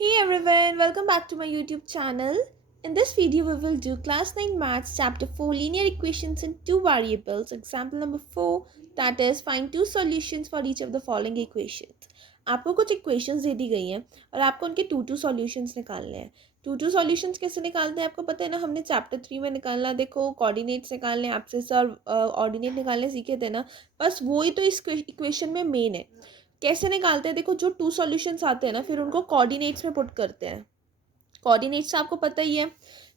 Hey everyone, welcome back to my YouTube channel. In this video, we will do class 9 maths chapter 4 linear equations in two variables. Example number 4, that is find two solutions for each of the following equations. आपको कुछ equations दे दी गई हैं और आपको उनके to solutions निकालने हैं. To solutions कैसे निकालते हैं आपको पता है ना. हमने चैप्टर 3 में निकालना, देखो कोऑर्डिनेट्स निकालने, एब्सिस और ऑर्डिनेट निकालने सीखे थे ना. बस वही तो इस इक्वेशन में मेन है. कैसे निकालते हैं, देखो जो टू सॉल्यूशंस आते हैं ना, फिर उनको कोऑर्डिनेट्स में पुट करते हैं. कोऑर्डिनेट्स आपको पता ही है.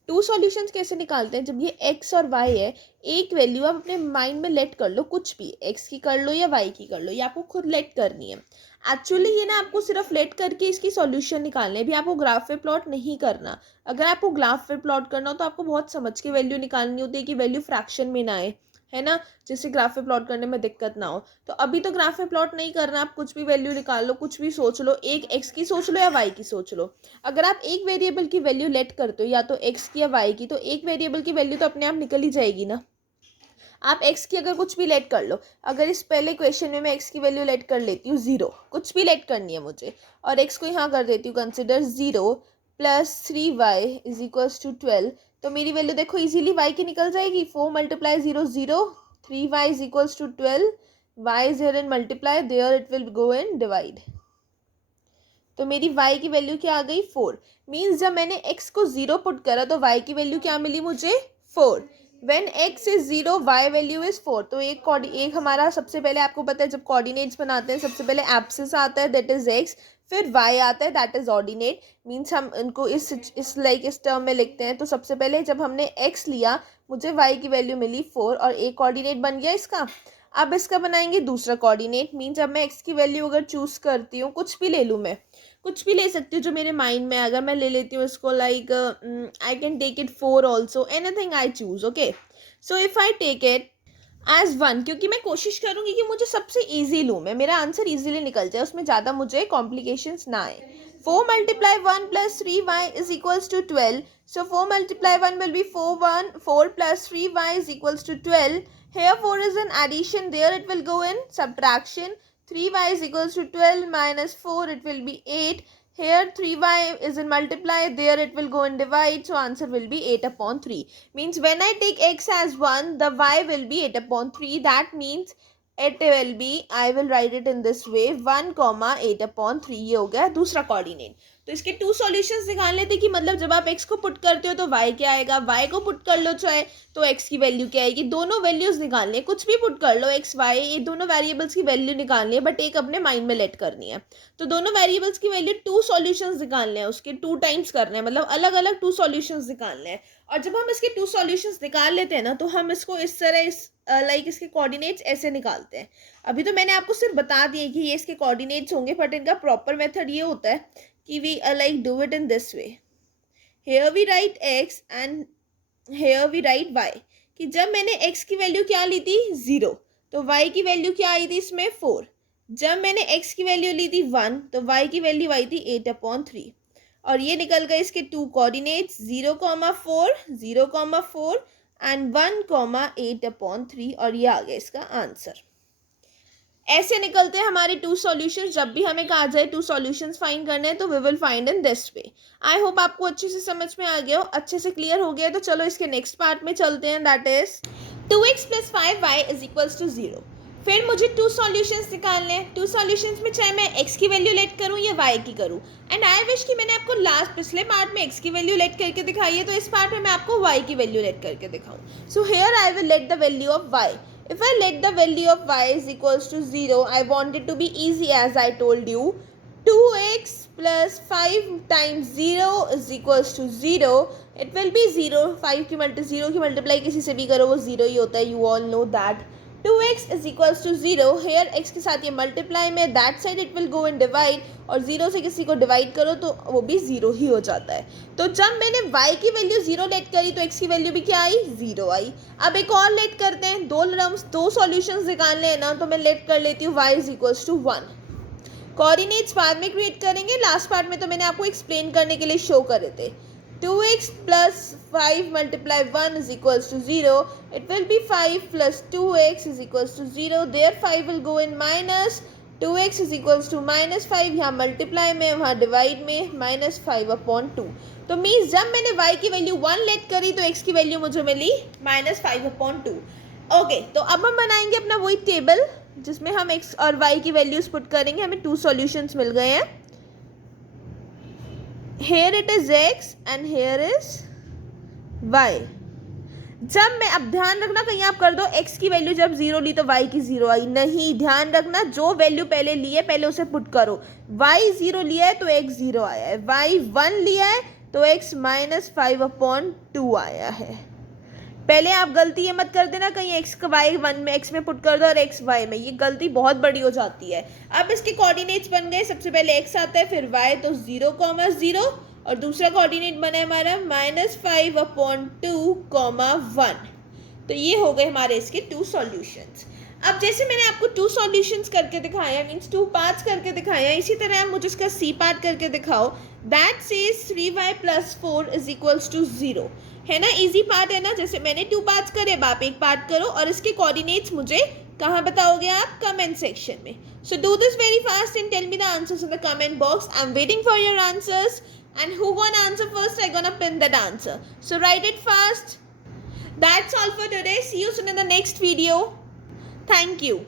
टू सॉल्यूशंस कैसे निकालते हैं, जब ये एक्स और वाई है, एक वैल्यू आप अपने माइंड में लेट कर लो, कुछ भी एक्स की कर लो या वाई की कर लो, ये आपको खुद लेट करनी है. एक्चुअली ये ना आपको सिर्फ लेट करके इसकी सॉल्यूशन निकालने है, भी आपको ग्राफ पे प्लॉट नहीं करना. अगर आपको ग्राफ पे प्लॉट करना हो तो आपको बहुत समझ के वैल्यू निकालनी होती है कि वैल्यू फ्रैक्शन में ना आए, है ना, जिससे ग्राफ पे प्लॉट करने में दिक्कत ना हो. तो अभी तो ग्राफ पे प्लॉट नहीं करना, आप कुछ भी वैल्यू निकाल लो, कुछ भी सोच लो, एक एक्स की सोच लो या वाई की सोच लो. अगर आप एक वेरिएबल की वैल्यू लेट करते हो, या तो एक्स की या वाई की, तो एक वेरिएबल की वैल्यू तो अपने आप निकल ही जाएगी ना. आप एक्स की अगर कुछ भी लेट कर लो, अगर इस पहले क्वेश्चन में मैं एक्स की वैल्यू लेट कर लेती हूँ 0, कुछ भी लेट करनी है मुझे, और एक्स को यहाँ कर देती हूँ consider 0 plus 3y is equals to 12, तो मेरी वैल्यू देखो इजीली y की निकल जाएगी. 4 multiply 0 0, 3y is equals to 12, y is here in multiply, there it will go in divide. तो मेरी y की वैल्यू क्या आ गई 4. मीन्स जब मैंने x को 0 पुट करा तो y की वैल्यू क्या मिली मुझे 4. When x is 0 y value is 4. तो एक हमारा सबसे पहले आपको पता है जब कोऑर्डिनेट्स बनाते हैं सबसे पहले एब्सिस आता है दैट इज x, फिर y आता है दैट इज ऑर्डिनेट. मीन्स हम इनको इस टर्म में लिखते हैं. तो सबसे पहले जब हमने x लिया मुझे y की वैल्यू मिली 4 और एक कोऑर्डिनेट बन गया इसका. अब इसका बनाएंगे दूसरा कोऑर्डिनेट. मीन्स अब मैं एक्स की वैल्यू अगर चूज़ करती हूँ, कुछ भी ले लूँ, मैं कुछ भी ले सकती हूँ जो मेरे माइंड में, अगर मैं ले लेती हूँ इसको like I can take it 4 also, anything I choose. Okay, so if I take it as 1, क्योंकि मैं कोशिश करूँगी कि मुझे सबसे ईजी लूँ, मैं मेरा आंसर ईजिली निकल जाए, उसमें ज़्यादा मुझे कॉम्प्लिकेशंस ना आए. 4 multiply 1 plus 3y is equals to 12. So 4 multiply 1 will be 4 plus 3y is equals to 12. Here 4 is an addition, there it will go in subtraction. 3y is equals to 12 minus 4, it will be 8. Here 3y is in multiply, there it will go in divide, so answer will be 8 upon 3. Means when I take x as 1, the y will be 8 upon 3. That means it will be, I will write it in this way, 1 comma 8 upon 3. ये हो गया दूसरा coordinate. तो इसके to solutions निकाल लेते कि मतलब जब आप x को पुट करते हो तो y क्या आएगा, y को पुट कर लो चाहे तो x की वैल्यू क्या आएगी. दोनों वैल्यूज निकालनी है, कुछ भी पुट कर लो, x y, ये दोनों वेरिएबल्स की वैल्यू निकालनी है, बट एक अपने माइंड में लेट करनी है. तो दोनों वेरिएबल्स की वैल्यू टू सॉल्यूशंस निकालने हैं, उसके टू टाइम्स करने हैं, मतलब अलग अलग टू सॉल्यूशंस निकालने हैं. और जब हम इसके टू सॉल्यूशंस निकाल लेते हैं ना, तो हम इसको इस तरह लाइक इसके कोऑर्डिनेट्स ऐसे निकालते हैं. अभी तो मैंने आपको सिर्फ बता दिया कि ये इसके कोऑर्डिनेट्स होंगे, बट इनका प्रॉपर मेथड ये होता है कि we like do it in this way. Here we write x and here we write y. कि जब मैंने x की वैल्यू क्या ली थी 0, तो y की वैल्यू क्या आई थी इसमें 4. जब मैंने x की वैल्यू ली थी 1, तो y की वैल्यू आई थी 8 अपॉन 3. और ये निकल गए इसके टू कोऑर्डिनेट्स 0,4 0,4 एंड 1,8 अपॉन 3, और ये आ गया इसका आंसर. ऐसे निकलते हैं हमारे टू सॉल्यूशंस. जब भी हमें कहा जाए टू सॉल्यूशंस फाइंड करने हैं तो we will find in this way. I hope आपको अच्छे से समझ में आ गया हो, अच्छे से क्लियर हो गया. तो चलो इसके नेक्स्ट पार्ट में चलते हैं, that is 2x plus 5y is equals to 0. फिर मुझे टू सॉल्यूशंस निकालने हैं. टू सॉल्यूशंस में चाहे मैं x की वैल्यू लेट करूं या y की करूं. एंड आई विश कि मैंने आपको लास्ट पिछले पार्ट में x की वैल्यू लेट करके दिखाई है, तो इस पार्ट में मैं आपको y की वैल्यू लेट करके दिखाऊं. So here I will let the value of y. If I let the value of y is equals to 0, I want it to be easy as I told you. 2x plus 5 times 0 is equals to 0. It will be 0. 0 की multiply किसी से भी करो वो 0 ही होता है. You all know that. 2x is equals to 0. Here x के साथ ये multiply में, that side it will go and divide, और 0 से किसी को divide करो तो वो भी 0 ही हो जाता है. तो जब मैंने y की वैल्यू 0 लेट करी तो x की वैल्यू भी क्या आई 0 आई. अब एक और लेट करते हैं, दो सॉल्यूशंस निकालने हैं ना, तो मैं लेट कर लेती हूँ y is equals to 1. Coordinates बाद में क्रिएट करेंगे, लास्ट पार्ट में तो मैंने आपको एक्सप्लेन करने के लिए शो करे थे. 2x plus 5 multiply 1 is equals to 0. It will be 5 plus 2x is equals to 0. There 5 will go in minus. 2x is equals to -5, यहाँ मल्टीप्लाई में, वहाँ डिवाइड में, -5/2। तो मीन्स जब मैंने y की वैल्यू 1 लेट करी तो x की वैल्यू मुझे मिली -5/2। ओके, तो अब हम बनाएंगे अपना वही टेबल जिसमें हम x और y की वैल्यूज पुट करेंगे। हमें 2 सॉल्यूशंस मिल गए हैं। Here it is x and here is y। जब मैं, अब ध्यान रखना कहीं आप कर दो x की वैल्यू जब 0 ली तो y की 0 आई, नहीं, ध्यान रखना जो वैल्यू पहले ली है पहले उसे पुट करो। y 0 लिया है तो x 0 आया है, y 1 लिया है तो x -5/2 आया है। पहले आप गलती ये मत कर देना कहीं x का y 1 में x में पुट कर दो और x y में, ये गलती बहुत बड़ी हो जाती है। अब इसके कोऑर्डिनेट्स बन गए, सबसे पहले x आता है फिर y, तो 0,0 और दूसरा कोऑर्डिनेट बना है हमारा -5/2, 1। तो ये हो गए हमारे इसके 2 सॉल्यूशंस। अब जैसे मैंने आपको 2 सॉल्यूशंस करके दिखाया, मीन्स 2 पार्ट्स करके दिखाया, इसी तरह आप मुझे इसका सी पार्ट करके दिखाओ। दैट सेज 3y + 4 = 0, है ना। इजी पार्ट है ना। जैसे मैंने 2 पार्ट्स करे, अब आप एक पार्ट करो और इसके कोऑर्डिनेट्स मुझे कहाँ बताओगे आप? कमेंट सेक्शन में। So do this very fast and tell me the answers in the comment box. I am waiting for your answers, and who gonna answer first, I'm gonna pin that answer. So write it fast. That's all for today. See you soon in the next video. Thank you.